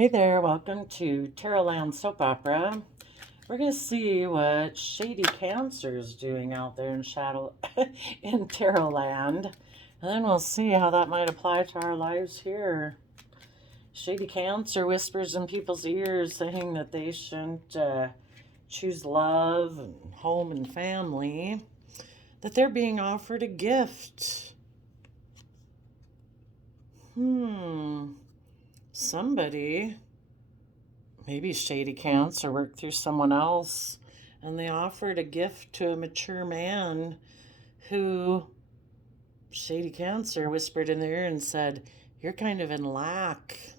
Hey there, welcome to Tarotland Soap Opera. We're going to see what shady Cancer is doing out there in shadow in Tarotland. And then we'll see how that might apply to our lives here. Shady Cancer whispers in people's ears saying that they shouldn't choose love and home and family, that they're being offered a gift. Somebody, maybe shady Cancer, worked through someone else, and they offered a gift to a mature man who shady Cancer whispered in their ear and said, "You're kind of in lack.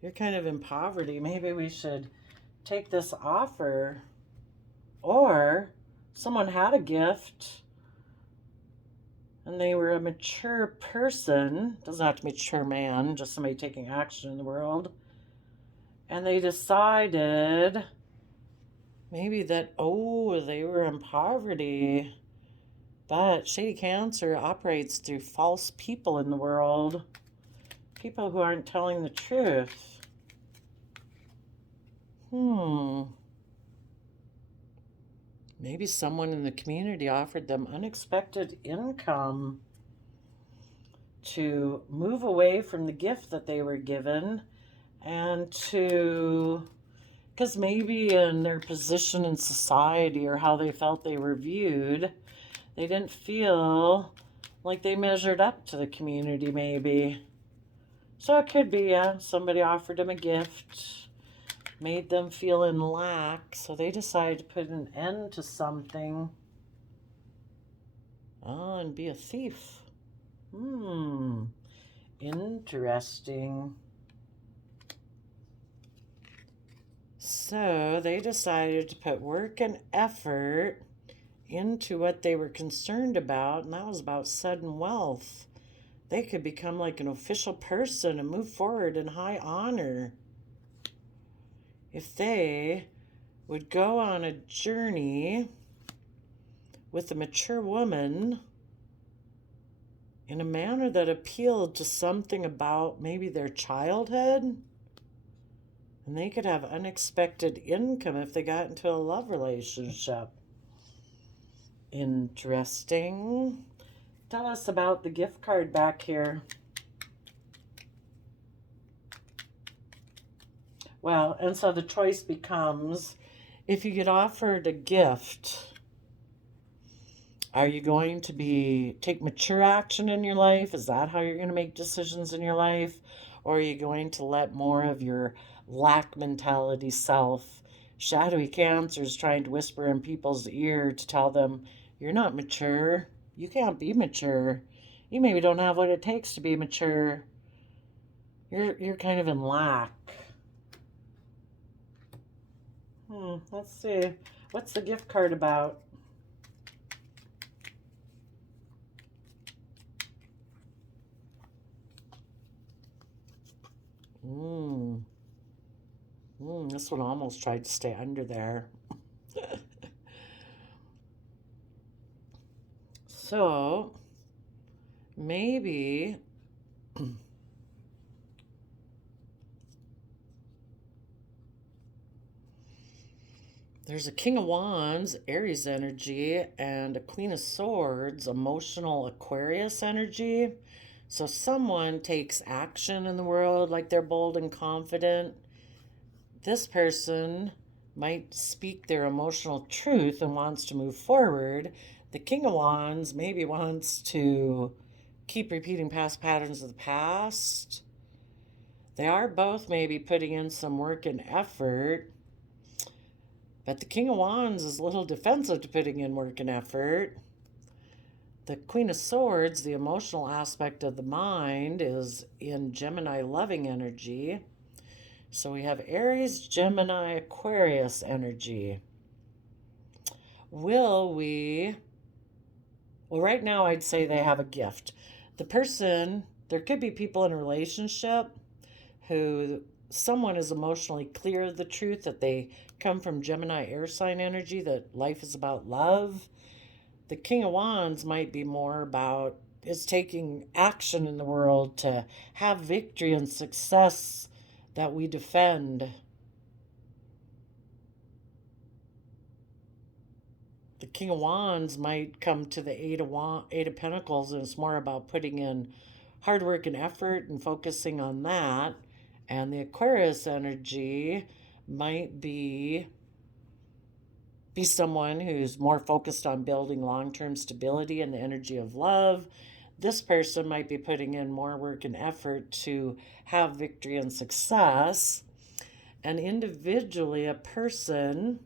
You're kind of in poverty. Maybe we should take this offer." Or someone had a gift and they were a mature person, doesn't have to be a mature man, just somebody taking action in the world, and they decided maybe that, they were in poverty. But shady Cancer operates through false people in the world, people who aren't telling the truth. Maybe someone in the community offered them unexpected income to move away from the gift that they were given and because maybe in their position in society or how they felt they were viewed, they didn't feel like they measured up to the community, maybe. So it could be, somebody offered them a gift, made them feel in lack, so they decided to put an end to something. And be a thief. Interesting. So they decided to put work and effort into what they were concerned about, and that was about sudden wealth. They could become like an official person and move forward in high honor if they would go on a journey with a mature woman in a manner that appealed to something about maybe their childhood. And they could have unexpected income if they got into a love relationship. Interesting. Tell us about the gift card back here. Well, and so the choice becomes, if you get offered a gift, are you going to take mature action in your life? Is that how you're going to make decisions in your life? Or are you going to let more of your lack mentality self? Shadowy Cancer is trying to whisper in people's ear to tell them, you're not mature. You can't be mature. You maybe don't have what it takes to be mature. You're kind of in lack. Let's see. What's the gift card about? This one almost tried to stay under there. So, maybe there's a King of Wands, Aries energy, and a Queen of Swords, emotional Aquarius energy. So someone takes action in the world like they're bold and confident. This person might speak their emotional truth and wants to move forward. The King of Wands maybe wants to keep repeating past patterns of the past. They are both maybe putting in some work and effort. But the King of Wands is a little defensive to putting in work and effort. The Queen of Swords, the emotional aspect of the mind, is in Gemini loving energy. So we have Aries, Gemini, Aquarius energy. Well, right now I'd say they have a gift. There could be people in a relationship who someone is emotionally clear of the truth that they come from Gemini air sign energy, that life is about love. The King of Wands might be more about is taking action in the world to have victory and success that we defend. The King of Wands might come to the Eight of Pentacles, and it's more about putting in hard work and effort and focusing on that. And the Aquarius energy might be someone who's more focused on building long-term stability and the energy of love. This person might be putting in more work and effort to have victory and success. And individually, a person,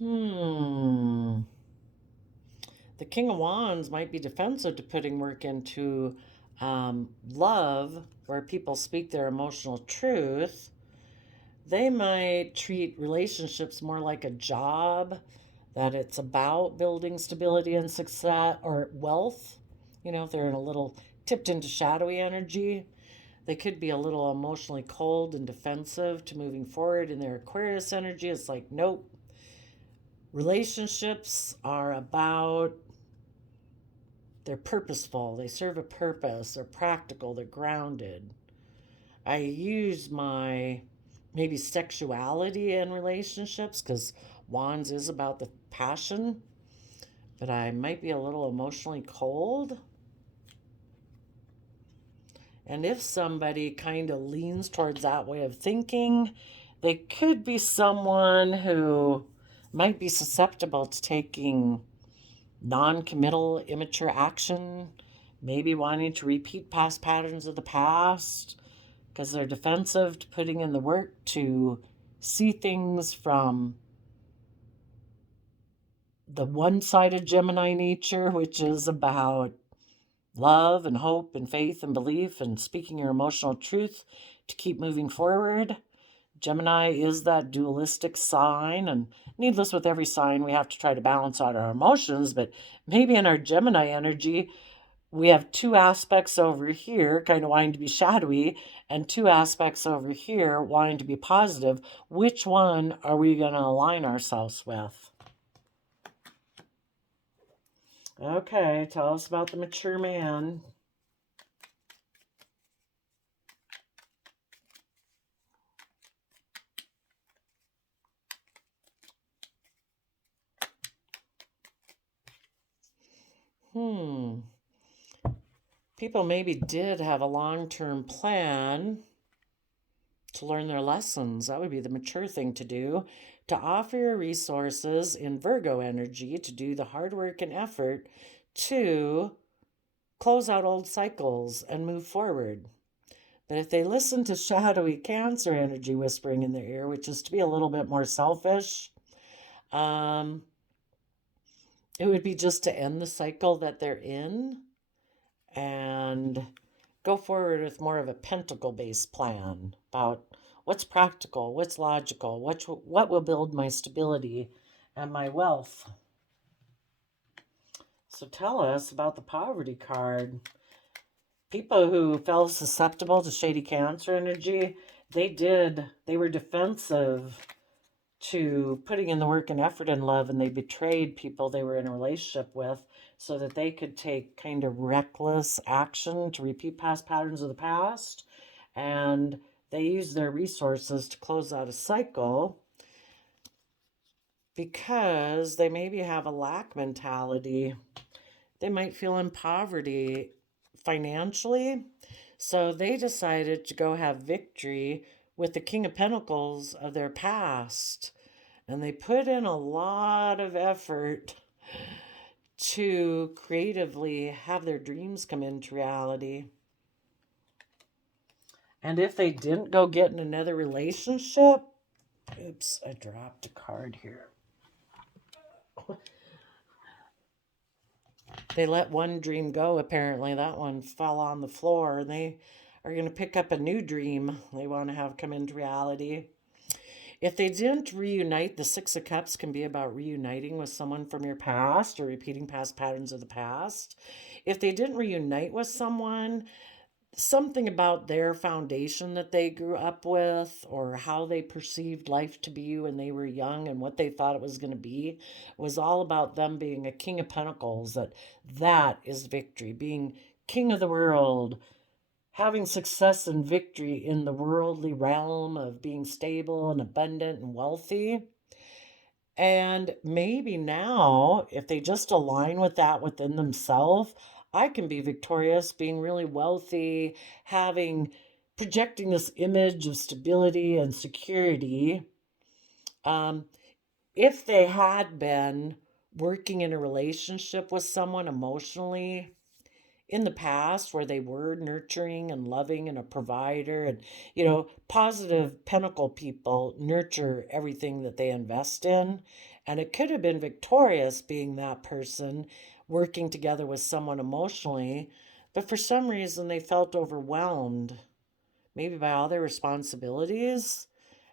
the King of Wands might be defensive to putting work into love, where people speak their emotional truth. They might treat relationships more like a job, that it's about building stability and success or wealth. If they're in a little tipped into shadowy energy, they could be a little emotionally cold and defensive to moving forward. In their Aquarius energy, it's like, nope. Relationships are about, they're purposeful, they serve a purpose, they're practical, they're grounded. I use my maybe sexuality in relationships because Wands is about the passion, but I might be a little emotionally cold. And if somebody kind of leans towards that way of thinking, they could be someone who might be susceptible to taking non-committal, immature action, maybe wanting to repeat past patterns of the past, because they're defensive to putting in the work to see things from the one-sided Gemini nature, which is about love and hope and faith and belief and speaking your emotional truth to keep moving forward. Gemini is that dualistic sign, and needless with every sign, we have to try to balance out our emotions, but maybe in our Gemini energy, we have two aspects over here kind of wanting to be shadowy and two aspects over here wanting to be positive. Which one are we going to align ourselves with? Okay, tell us about the mature man. People maybe did have a long-term plan to learn their lessons. That would be the mature thing to do. To offer your resources in Virgo energy to do the hard work and effort to close out old cycles and move forward. But if they listen to shadowy Cancer energy whispering in their ear, which is to be a little bit more selfish, it would be just to end the cycle that they're in and go forward with more of a pentacle-based plan about what's practical, what's logical, what will build my stability and my wealth. So tell us about the poverty card. People who felt susceptible to shady Cancer energy, they were defensive to putting in the work and effort in love, and they betrayed people they were in a relationship with so that they could take kind of reckless action to repeat past patterns of the past. And they used their resources to close out a cycle because they maybe have a lack mentality. They might feel in poverty financially. So they decided to go have victory with the King of Pentacles of their past. And they put in a lot of effort to creatively have their dreams come into reality. And if they didn't go get in another relationship, oops, I dropped a card here. They let one dream go, apparently. That one fell on the floor. And they are going to pick up a new dream they want to have come into reality. If they didn't reunite, the Six of Cups can be about reuniting with someone from your past or repeating past patterns of the past. If they didn't reunite with someone, something about their foundation that they grew up with or how they perceived life to be when they were young and what they thought it was going to be was all about them being a King of Pentacles, that is victory, being king of the world, having success and victory in the worldly realm of being stable and abundant and wealthy. And maybe now, if they just align with that within themselves, I can be victorious, being really wealthy, having projecting this image of stability and security. Um, if they had been working in a relationship with someone emotionally in the past where they were nurturing and loving and a provider, and positive pentacle people nurture everything that they invest in, and it could have been victorious being that person working together with someone emotionally, but for some reason they felt overwhelmed, maybe by all their responsibilities,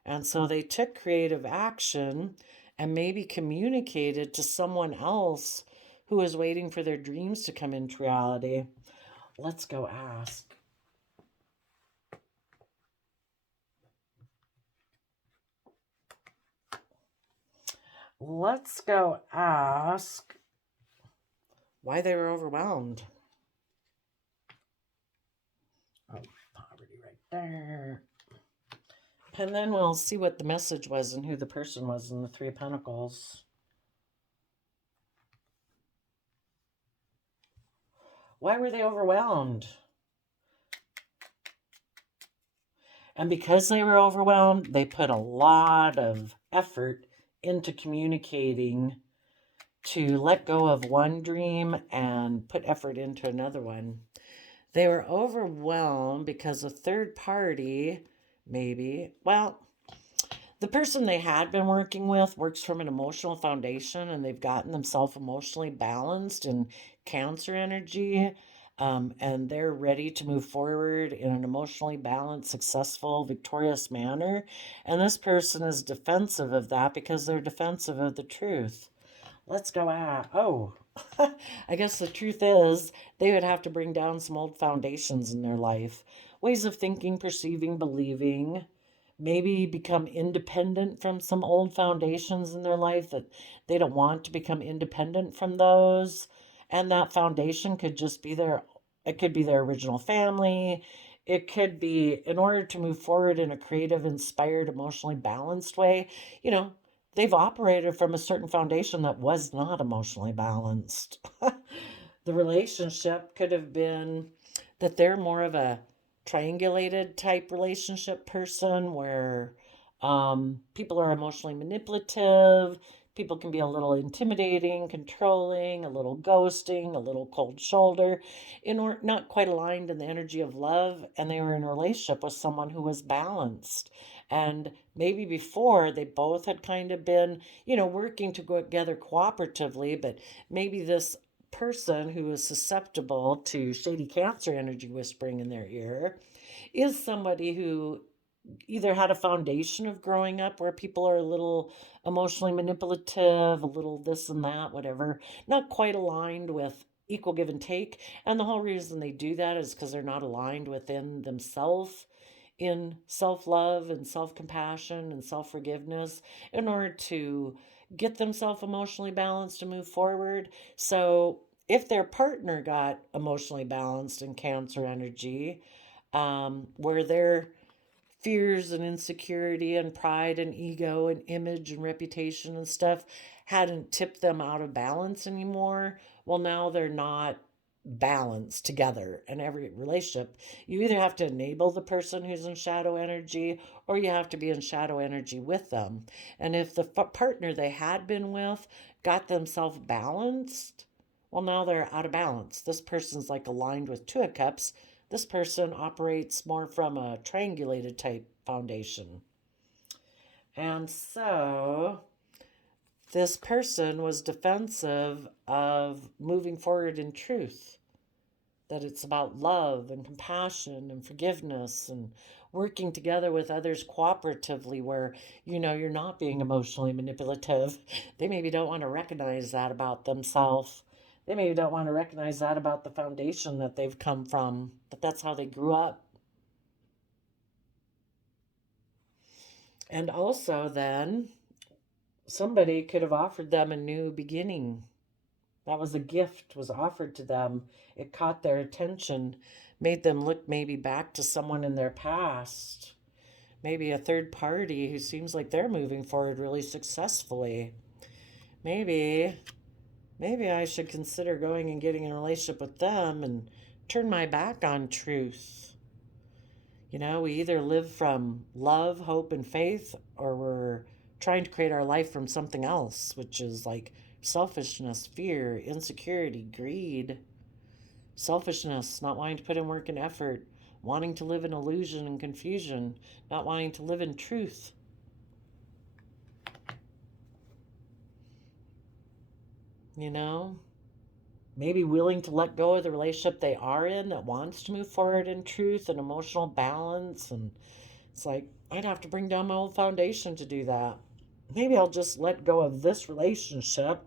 and so they took creative action and maybe communicated to someone else who was waiting for their dreams to come into reality. Let's go ask. Let's go ask why they were overwhelmed. Oh, poverty right there. And then we'll see what the message was and who the person was in the Three of Pentacles. Why were they overwhelmed? And because they were overwhelmed, they put a lot of effort into communicating to let go of one dream and put effort into another one. They were overwhelmed because a third party, maybe, well, the person they had been working with works from an emotional foundation, and they've gotten themselves emotionally balanced in Cancer energy, and they're ready to move forward in an emotionally balanced, successful, victorious manner. And this person is defensive of that because they're defensive of the truth. Let's go at, oh, I guess the truth is they would have to bring down some old foundations in their life, ways of thinking, perceiving, believing, maybe become independent from some old foundations in their life that they don't want to become independent from those. And that foundation could just be it could be their original family. It could be, in order to move forward in a creative, inspired, emotionally balanced way, they've operated from a certain foundation that was not emotionally balanced. The relationship could have been that they're more of a triangulated type relationship person where people are emotionally manipulative. People can be a little intimidating, controlling, a little ghosting, a little cold shoulder, not quite aligned in the energy of love. And they were in a relationship with someone who was balanced. And maybe before they both had kind of been, working together cooperatively, but maybe this person who is susceptible to shady Cancer energy whispering in their ear is somebody who either had a foundation of growing up where people are a little emotionally manipulative, a little this and that, whatever, not quite aligned with equal give and take. And the whole reason they do that is because they're not aligned within themselves in self love and self compassion and self forgiveness in order to get themselves emotionally balanced to move forward. So if their partner got emotionally balanced in Cancer energy, where their fears and insecurity and pride and ego and image and reputation and stuff hadn't tipped them out of balance anymore, well, now they're not balanced together. In every relationship, you either have to enable the person who's in shadow energy or you have to be in shadow energy with them. And if the partner they had been with got themselves balanced, well, now they're out of balance. This person's like aligned with Two of Cups. This person operates more from a triangulated type foundation. And so this person was defensive of moving forward in truth, that it's about love and compassion and forgiveness and working together with others cooperatively where you're not being emotionally manipulative. They maybe don't want to recognize that about themselves. They maybe don't want to recognize that about the foundation that they've come from, but that's how they grew up. And also then somebody could have offered them a new beginning. That was a gift was offered to them. It caught their attention made them look maybe back to someone in their past, maybe a third party who seems like they're moving forward really successfully. Maybe, maybe I should consider going and getting in a relationship with them and turn my back on truth. We either live from love, hope, and faith, or we're trying to create our life from something else, which is like selfishness, fear, insecurity, greed. Selfishness, not wanting to put in work and effort, wanting to live in illusion and confusion, not wanting to live in truth. You know, maybe willing to let go of the relationship they are in that wants to move forward in truth and emotional balance. And it's like, I'd have to bring down my old foundation to do that. Maybe I'll just let go of this relationship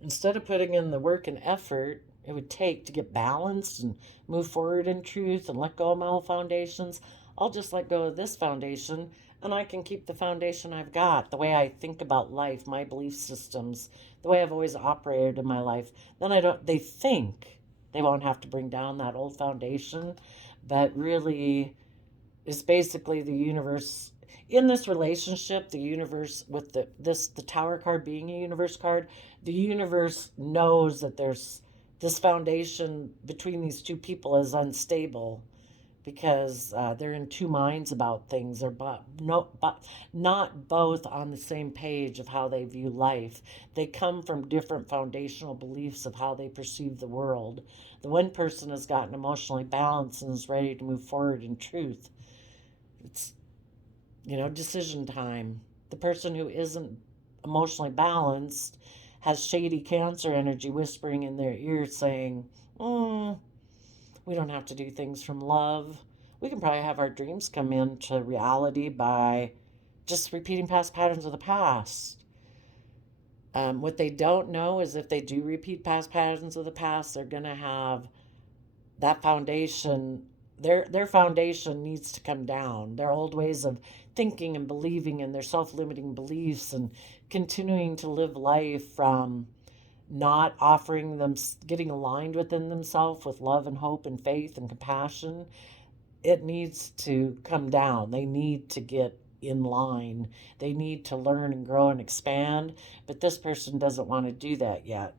instead of putting in the work and effort it would take to get balanced and move forward in truth and let go of my old foundations. I'll just let go of this foundation and I can keep the foundation I've got, the way I think about life, my belief systems, the way I've always operated in my life. Then they think they won't have to bring down that old foundation, but really is basically the universe in this relationship, the universe with the tower card being a universe card, the universe knows that there's this foundation between these two people is unstable because they're in two minds about things. They're not both on the same page of how they view life. They come from different foundational beliefs of how they perceive the world. The one person has gotten emotionally balanced and is ready to move forward in truth. It's, decision time. The person who isn't emotionally balanced has shady Cancer energy whispering in their ear saying, we don't have to do things from love. We can probably have our dreams come into reality by just repeating past patterns of the past. What they don't know is if they do repeat past patterns of the past, they're going to have that foundation. Their foundation needs to come down. Their old ways of thinking and believing and their self-limiting beliefs and continuing to live life from not offering them, getting aligned within themselves with love and hope and faith and compassion, it needs to come down. They need to get in line. They need to learn and grow and expand, but this person doesn't want to do that yet.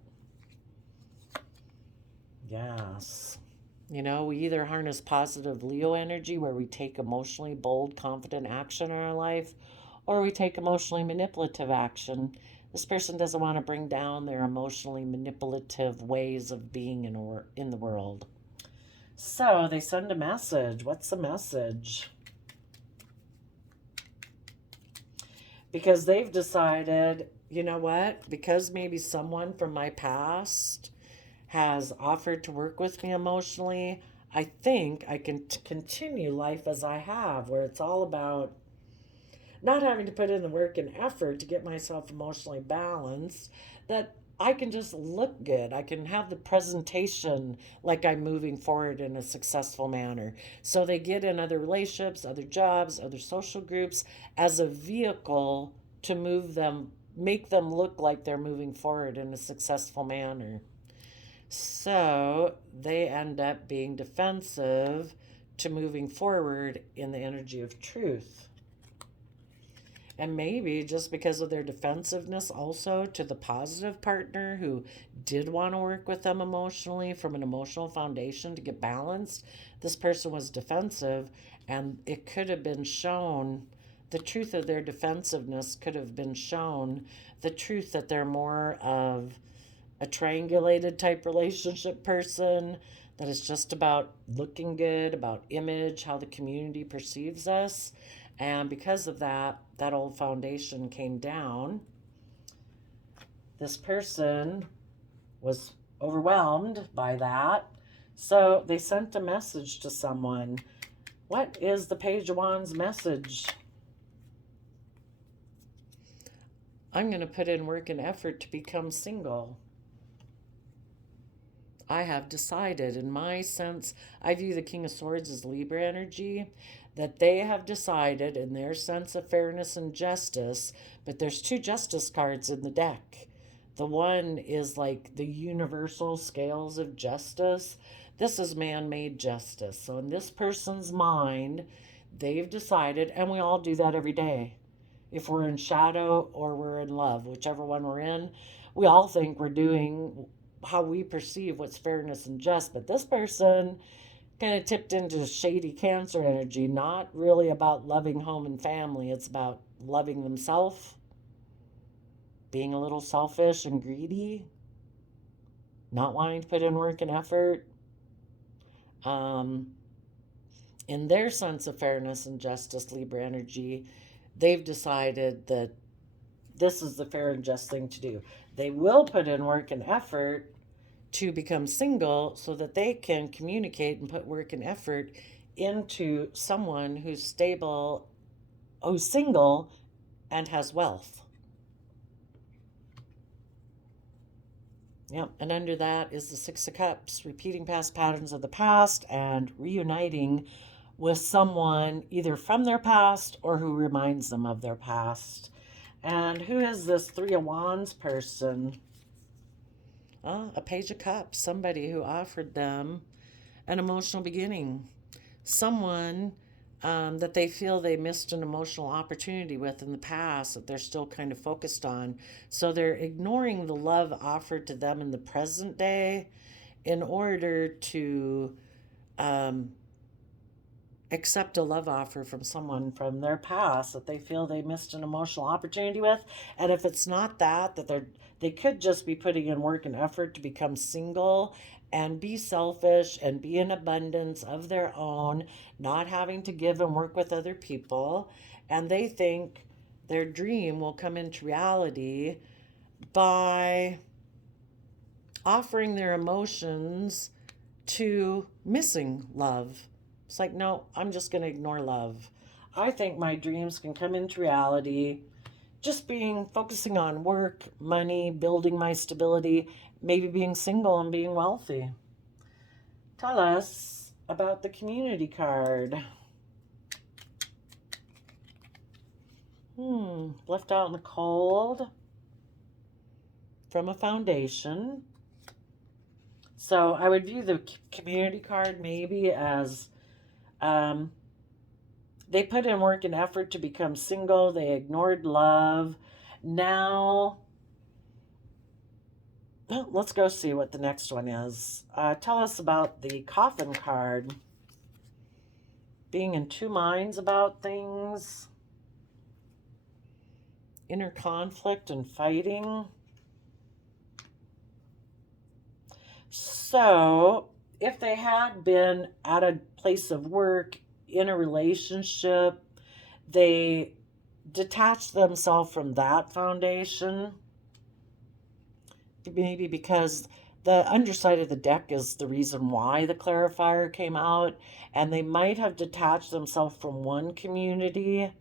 Yes. We either harness positive Leo energy where we take emotionally bold, confident action in our life, or we take emotionally manipulative action. This person doesn't want to bring down their emotionally manipulative ways of being in the world. So they send a message. What's the message? Because they've decided, you know what? Because maybe someone from my past has offered to work with me emotionally, I think I can continue life as I have, where it's all about not having to put in the work and effort to get myself emotionally balanced, that I can just look good. I can have the presentation like I'm moving forward in a successful manner. So they get in other relationships, other jobs, other social groups as a vehicle to make them look like they're moving forward in a successful manner. So they end up being defensive to moving forward in the energy of truth. And maybe just because of their defensiveness also to the positive partner who did want to work with them emotionally from an emotional foundation to get balanced, this person was defensive, and it could have been shown, the truth of their defensiveness could have been shown, the truth that they're more of a triangulated type relationship person, that is just about looking good, about image, how the community perceives us. And because of that, that old foundation came down. This person was overwhelmed by that. So they sent a message to someone. What is the Page of Wands message? I'm going to put in work and effort to become single. I have decided, in my sense, I view the King of Swords as Libra energy, that they have decided in their sense of fairness and justice, but there's two justice cards in the deck. The one is like the universal scales of justice. This is man-made justice. So in this person's mind, they've decided, and we all do that every day. If we're in shadow or we're in love, whichever one we're in, we all think we're doing how we perceive what's fairness and just. But this person kind of tipped into shady Cancer energy, not really about loving home and family. It's about loving themselves, being a little selfish and greedy, not wanting to put in work and effort. Um, in their sense of fairness and justice, Libra energy, they've decided that this is the fair and just thing to do. They will put in work and effort to become single so that they can communicate and put work and effort into someone who's stable, who's single, and has wealth. Yep, and under that is the Six of Cups, repeating past patterns of the past and reuniting with someone either from their past or who reminds them of their past. And who is this Three of Wands person? A Page of Cups, somebody who offered them an emotional beginning, someone that they feel they missed an emotional opportunity with in the past that they're still kind of focused on. So they're ignoring the love offered to them in the present day in order to um, accept a love offer from someone from their past that they feel they missed an emotional opportunity with. And if it's not that they could just be putting in work and effort to become single and be selfish and be in abundance of their own, not having to give and work with other people. And they think their dream will come into reality by offering their emotions to missing love. It's like, no, I'm just going to ignore love. I think my dreams can come into reality just focusing on work, money, building my stability, maybe being single and being wealthy. Tell us about the community card. Left out in the cold from a foundation. So I would view the community card maybe as they put in work and effort to become single. They ignored love. Now, well, let's go see what the next one is. Tell us about the coffin card. Being in two minds about things. Inner conflict and fighting. So, if they had been at a place of work, in a relationship, they detached themselves from that foundation. Maybe because the underside of the deck is the reason why the clarifier came out, and they might have detached themselves from one community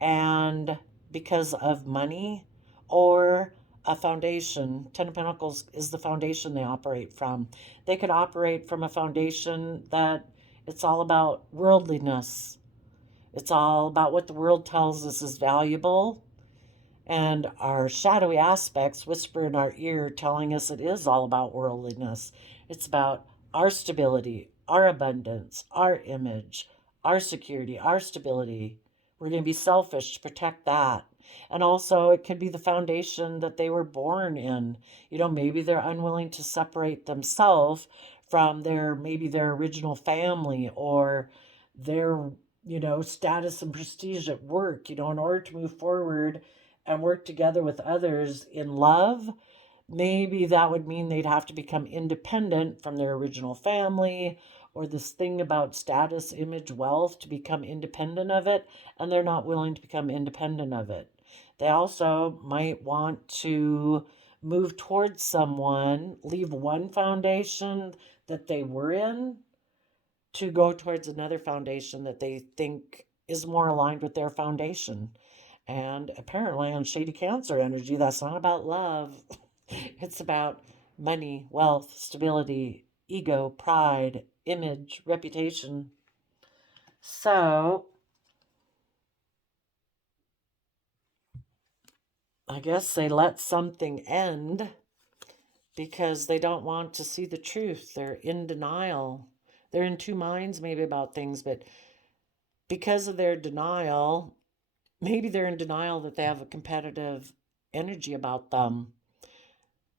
and because of money or a foundation. Ten of Pentacles is the foundation they operate from. They could operate from a foundation that it's all about worldliness. It's all about what the world tells us is valuable. And our shadowy aspects whisper in our ear, telling us it is all about worldliness. It's about our stability, our abundance, our image, our security, our stability. We're going to be selfish to protect that. And also, it could be the foundation that they were born in. Maybe they're unwilling to separate themselves from maybe their original family or their, status and prestige at work, in order to move forward and work together with others in love. Maybe that would mean they'd have to become independent from their original family, or this thing about status, image, wealth, to become independent of it, and they're not willing to become independent of it. They also might want to move towards someone, leave one foundation that they were in to go towards another foundation that they think is more aligned with their foundation. And apparently, on Shady Cancer energy, that's not about love. It's about money, wealth, stability, ego, pride, image, reputation. So, I guess they let something end because they don't want to see the truth. They're in denial. They're in two minds maybe about things, but because of their denial, maybe they're in denial that they have a competitive energy about them,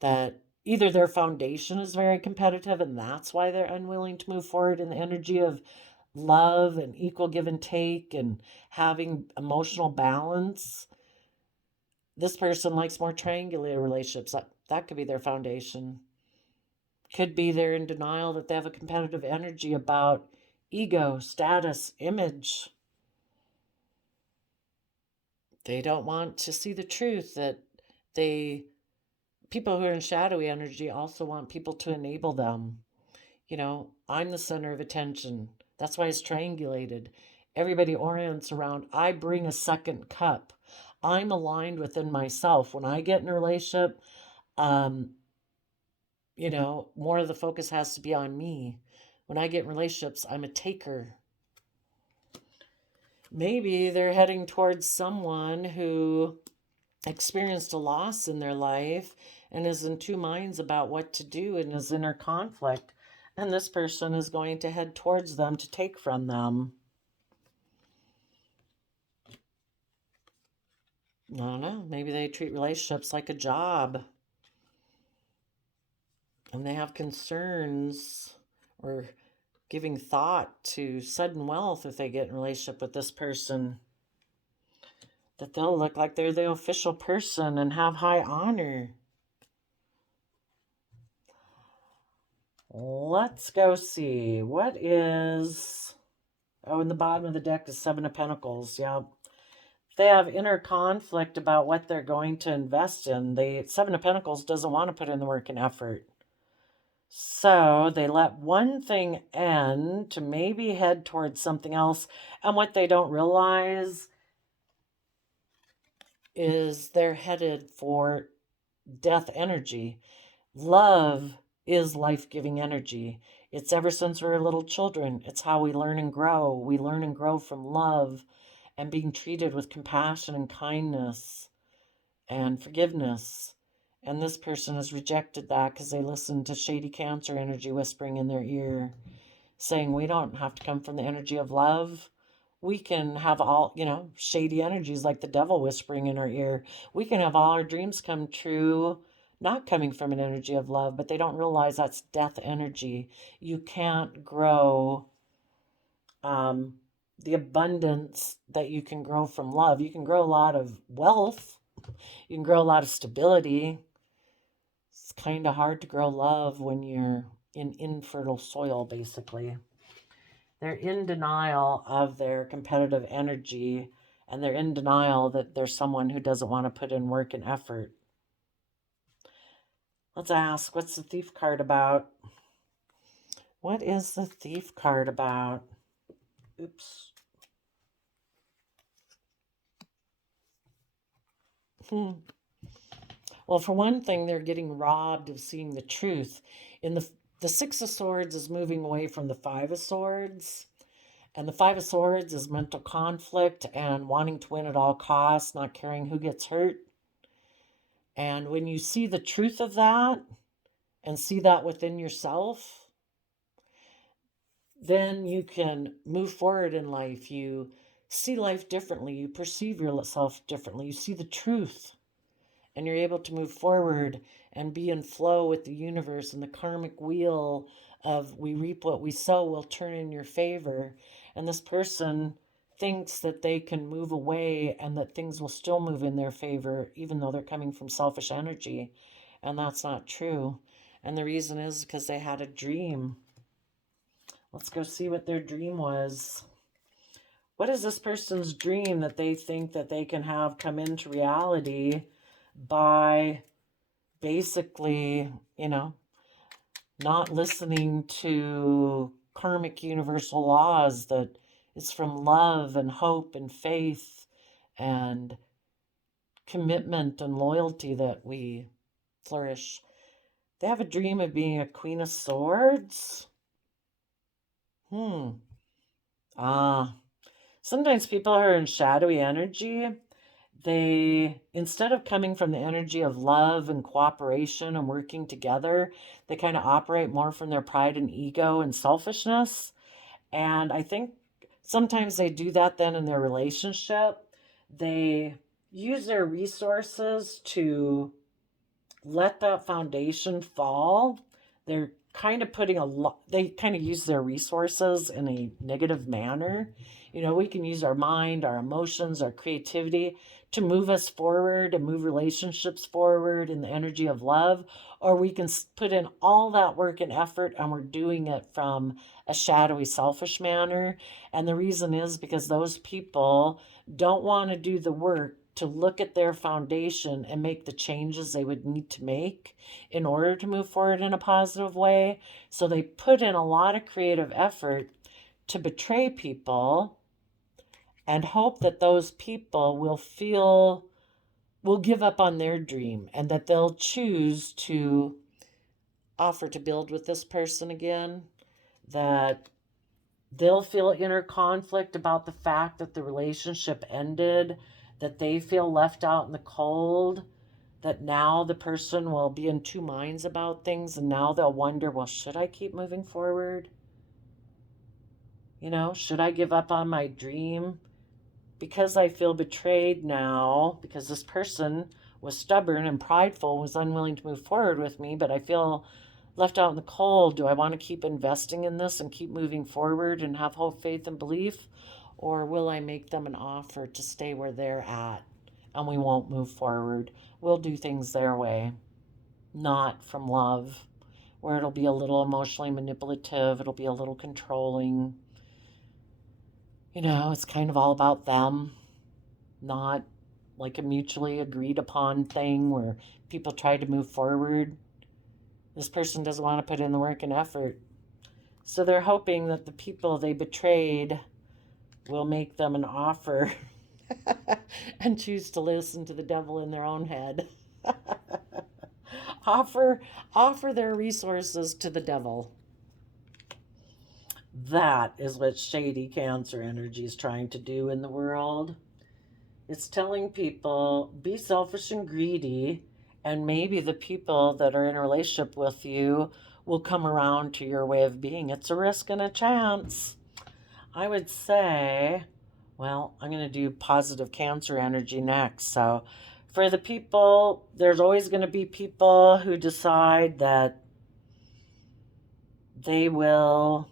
that either their foundation is very competitive and that's why they're unwilling to move forward in the energy of love and equal give and take and having emotional balance. This person likes more triangular relationships. That could be their foundation. Could be they're in denial that they have a competitive energy about ego, status, image. They don't want to see the truth that they people who are in shadowy energy also want people to enable them. I'm the center of attention. That's why it's triangulated. Everybody orients around, I bring a second cup. I'm aligned within myself. When I get in a relationship, um, more of the focus has to be on me. When I get in relationships, I'm a taker. Maybe they're heading towards someone who experienced a loss in their life and is in two minds about what to do and is inner conflict. And this person is going to head towards them to take from them. I don't know. Maybe they treat relationships like a job and they have concerns or giving thought to sudden wealth if they get in a relationship with this person, that they'll look like they're the official person and have high honor. Let's go see. What is... Oh, in the bottom of the deck is Seven of Pentacles. Yeah. They have inner conflict about what they're going to invest in. The Seven of Pentacles doesn't want to put in the work and effort. So they let one thing end to maybe head towards something else. And what they don't realize is they're headed for death energy. Love is life-giving energy. It's ever since we were little children. It's how we learn and grow. We learn and grow from love and being treated with compassion and kindness and forgiveness. And this person has rejected that because they listened to shady Cancer energy whispering in their ear, saying we don't have to come from the energy of love. We can have all, shady energies like the devil whispering in our ear. We can have all our dreams come true, not coming from an energy of love, but they don't realize that's death energy. You can't grow the abundance that you can grow from love. You can grow a lot of wealth. You can grow a lot of stability. It's kind of hard to grow love when you're in infertile soil, basically. They're in denial of their competitive energy, and they're in denial that there's someone who doesn't want to put in work and effort. Let's ask, what's the Thief card about? What is the Thief card about? Oops. Well, for one thing, they're getting robbed of seeing the truth. In the Six of Swords is moving away from the Five of Swords. And the Five of Swords is mental conflict and wanting to win at all costs, not caring who gets hurt. And when you see the truth of that and see that within yourself, then you can move forward in life. You see life differently. You perceive yourself differently. You see the truth. And you're able to move forward and be in flow with the universe, and the karmic wheel of we reap what we sow will turn in your favor. And this person thinks that they can move away and that things will still move in their favor, even though they're coming from selfish energy. And that's not true. And the reason is because they had a dream. Let's go see what their dream was. What is this person's dream that they think that they can have come into reality by basically, not listening to karmic universal laws, that it's from love and hope and faith and commitment and loyalty that we flourish? They have a dream of being a Queen of Swords. Sometimes people who are in shadowy energy they, instead of coming from the energy of love and cooperation and working together, they kind of operate more from their pride and ego and selfishness. And I think sometimes they do that then in their relationship. They use their resources to let that foundation fall. They're kind of putting a lot, they kind of use their resources in a negative manner. You know, we can use our mind, our emotions, our creativity to move us forward and move relationships forward in the energy of love, or we can put in all that work and effort and we're doing it from a shadowy, selfish manner. And the reason is because those people don't want to do the work to look at their foundation and make the changes they would need to make in order to move forward in a positive way. So they put in a lot of creative effort to betray people and hope that those people will give up on their dream and that they'll choose to offer to build with this person again, that they'll feel inner conflict about the fact that the relationship ended, that they feel left out in the cold, that now the person will be in two minds about things, and now they'll wonder, well, should I keep moving forward? You know, should I give up on my dream? Because I feel betrayed now, because this person was stubborn and prideful, was unwilling to move forward with me, but I feel left out in the cold. Do I want to keep investing in this and keep moving forward and have hope, faith, and belief? Or will I make them an offer to stay where they're at and we won't move forward? We'll do things their way, not from love, where it'll be a little emotionally manipulative, it'll be a little controlling. You know, it's kind of all about them, not like a mutually agreed upon thing where people try to move forward. This person doesn't want to put in the work and effort. So they're hoping that the people they betrayed will make them an offer and choose to listen to the devil in their own head. offer their resources to the devil. That is what shady Cancer energy is trying to do in the world. It's telling people, be selfish and greedy, and maybe the people that are in a relationship with you will come around to your way of being. It's a risk and a chance. I would say, well, I'm going to do positive Cancer energy next. So for the people, there's always going to be people who decide that they will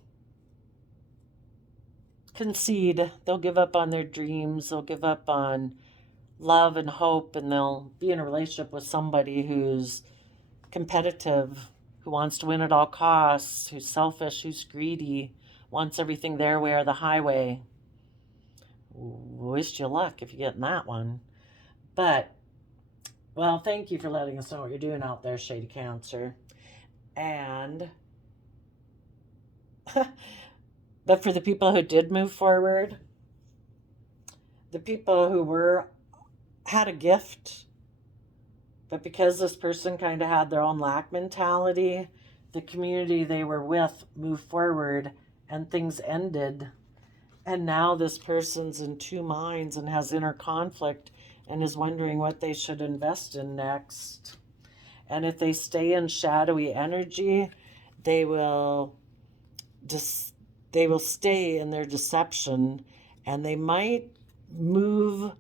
concede. They'll give up on their dreams. They'll give up on love and hope, and they'll be in a relationship with somebody who's competitive, who wants to win at all costs, who's selfish, who's greedy, wants everything their way or the highway. Wish you luck if you get in that one. But, well, thank you for letting us know what you're doing out there, Shady Cancer. And but for the people who did move forward, the people who had a gift, but because this person kind of had their own lack mentality, the community they were with moved forward and things ended. And now this person's in two minds and has inner conflict and is wondering what they should invest in next. And if they stay in shadowy energy, they will stay in their deception, and they might move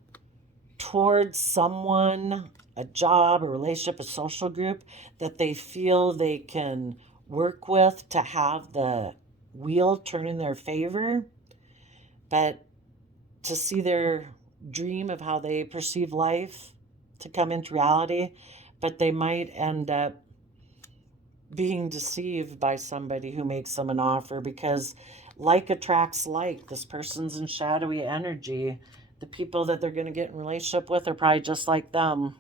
towards someone, a job, a relationship, a social group that they feel they can work with to have the wheel turn in their favor. But to see their dream of how they perceive life to come into reality, but they might end up being deceived by somebody who makes them an offer, because like attracts like. This person's in shadowy energy. The people that they're going to get in relationship with are probably just like them.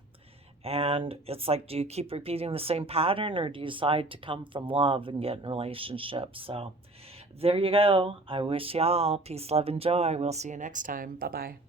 And it's like, do you keep repeating the same pattern, or do you decide to come from love and get in relationships? So there you go. I wish y'all peace, love, and joy. We'll see you next time. Bye-bye.